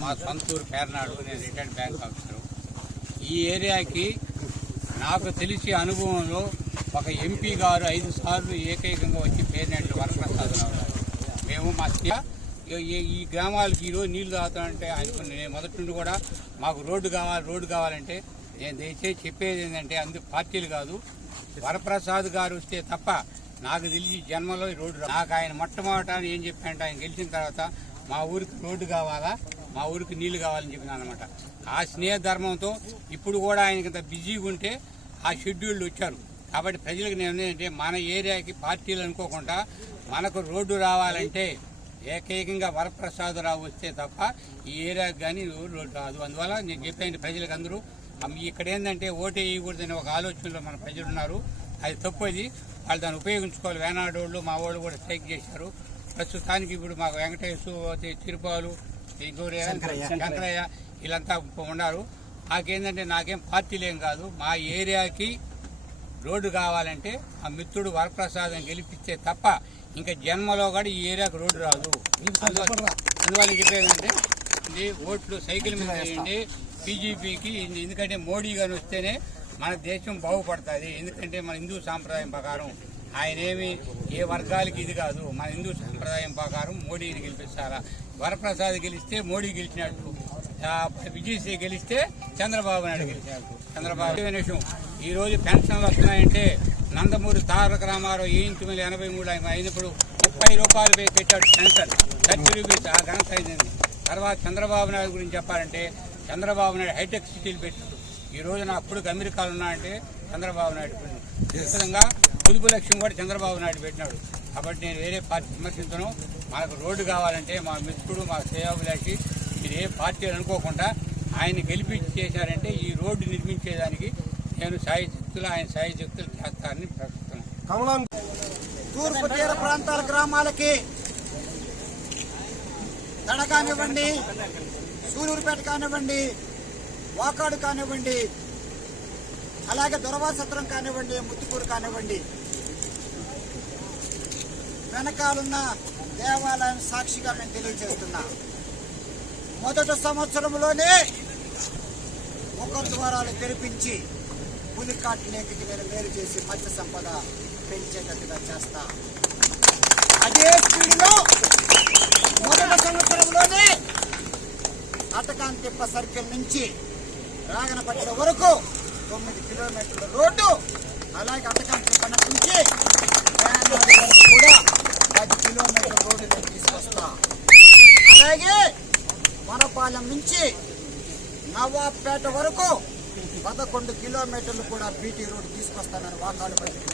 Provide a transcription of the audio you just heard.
మా సొంతూరు పేర్నాడు, నేను రిటైర్డ్ బ్యాంక్ ఆఫీసరు. ఈ ఏరియాకి నాకు తెలిసి అనుభవంలో ఒక ఎంపీ గారు 5 సార్లు ఏకైకంగా వచ్చి పేర్నాడు వరప్రసాదరావు గారు. మేము మా ఈ గ్రామాలకి ఈరోజు నీళ్లు తాగుతామంటే నేను మొదటి నుండి కూడా మాకు రోడ్డు కావాలంటే నేను దయచేసి చెప్పేది ఏంటంటే అందుకు పార్టీలు కాదు, వరప్రసాద్ గారు వస్తే తప్ప నాకు తెలిసి జన్మలో ఈ రోడ్డు నాకు ఆయన మొట్టమొదట ఏం చెప్పానంటే ఆయన గెలిచిన తర్వాత మా ఊరికి రోడ్డు కావాలా, మా ఊరికి నీళ్లు కావాలని చెప్పినాను అనమాట. ఆ స్నేహ ధర్మంతో ఇప్పుడు కూడా ఆయనకి ఇంత బిజీగా ఉంటే ఆ షెడ్యూళ్ళు వచ్చారు. కాబట్టి ప్రజలకు నేను ఏంటంటే మన ఏరియాకి పార్టీలు అనుకోకుండా మనకు రోడ్డు రావాలంటే ఏకైకంగా వరప్రసాదరావు వస్తే తప్ప ఈ ఏరియాకి కానీ రోడ్డు రాదు. అందువల్ల నేను చెప్పాను ప్రజలకు అందరూ ఇక్కడ ఏంటంటే ఓటే వేయకూడదని ఒక ఆలోచనలో మన ప్రజలు ఉన్నారు. అది తప్పది, వాళ్ళు దాన్ని ఉపయోగించుకోవాలి. వేనాడోళ్ళు మా వాళ్ళు కూడా స్ట్రైక్ చేశారు. ప్రస్తుతానికి ఇప్పుడు మాకు వెంకటేశు, తిరుపాలు, శంకరయ్య వీళ్ళంతా ఉన్నారు. నాకేం పార్టీలేం కాదు, మా ఏరియాకి రోడ్డు కావాలంటే ఆ మిత్రుడు వరప్రసాదం గెలిపిస్తే తప్ప ఇంకా జన్మలో కూడా ఈ ఏరియాకు రోడ్డు రాదు. అందువల్ల చెప్పేదంటే ఇది ఓట్లు సైకిల్ మీద వేయండి బీజేపీకి. ఎందుకంటే మోడీ గారు వస్తేనే మన దేశం బాగుపడుతుంది. ఎందుకంటే మన హిందూ సాంప్రదాయం ప్రకారం ఆయనేమి ఏ వర్గాలకి ఇది కాదు, మన హిందూ సాంప్రదాయం ప్రకారం మోడీని గెలిపిస్తారా. వరప్రసాద్ గెలిస్తే మోడీ గెలిచినట్టు, విజయశ్రీ గెలిస్తే చంద్రబాబు నాయుడు గెలిచినట్టు. చంద్రబాబు విషయం ఈరోజు పెన్షన్లు వస్తున్నాయంటే నందమూరి తారక రామారావు 1983 ఆయన అయినప్పుడు 30 రూపాయలు పెట్టాడు పెన్షన్, 30 రూపీస్. ఆ ఘనత అయింది. తర్వాత చంద్రబాబు నాయుడు గురించి చెప్పాలంటే చంద్రబాబు నాయుడు హైటెక్ సిటీలు పెట్టాడు. ఈ రోజు నా అప్పుడు అమెరికాలు ఉన్నాయంటే చంద్రబాబు నాయుడు పెట్టాడు. ఖచ్చితంగా పొదుపు లక్ష్యం కూడా చంద్రబాబు నాయుడు పెట్టినాడు. కాబట్టి నేను వేరే పార్టీ విమర్శించను. మనకు రోడ్డు కావాలంటే మా మిత్రుడు, మా శ్రేయాభిలాషి మీరు ఏ పార్టీ అనుకోకుండా ఆయన గెలిపించి చేశారంటే ఈ రోడ్డు నిర్మించేదానికి నేను సాయశక్తులు ఆయన సాయశక్తులు చేస్తారని ప్రకటిస్తున్నాను. తూర్పు తీర ప్రాంతాల గ్రామాలకి తడ కానివ్వండి, సూలూరుపేట కానివ్వండి, వాకాడు కానివ్వండి, అలాగే దొరవాసత్రం కానివ్వండి, ముత్తుకూరు కానివ్వండి, వెనకాలన్న దేవాలయం సాక్షిగా మేము తెలియజేస్తున్నా. మొదటి సంవత్సరంలోనే ముఖద్వారాలు తెరిపించి పులికాట్ లేఖకి నేను మేలు చేసి మత్స్య సంపద పెంచేటట్టుగా చేస్తా. అదే స్పీడ్లో మొదటి సంవత్సరంలోనే అటకాంతిప్ప సర్కిల్ నుంచి రాగనపట్ల వరకు 9 కిలోమీటర్ల రోడ్డు, అలాగే అటకాంతిప్ప నుంచి కూడా 10 కిలోమీటర్ల రోడ్డు నేను తీసుకొస్తా. అలాగే వనపాలెం నుంచి నవాబ్పేట వరకు 11 కిలోమీటర్లు కూడా బీటీ రోడ్డు తీసుకొస్తానని వాకాడు బయటకు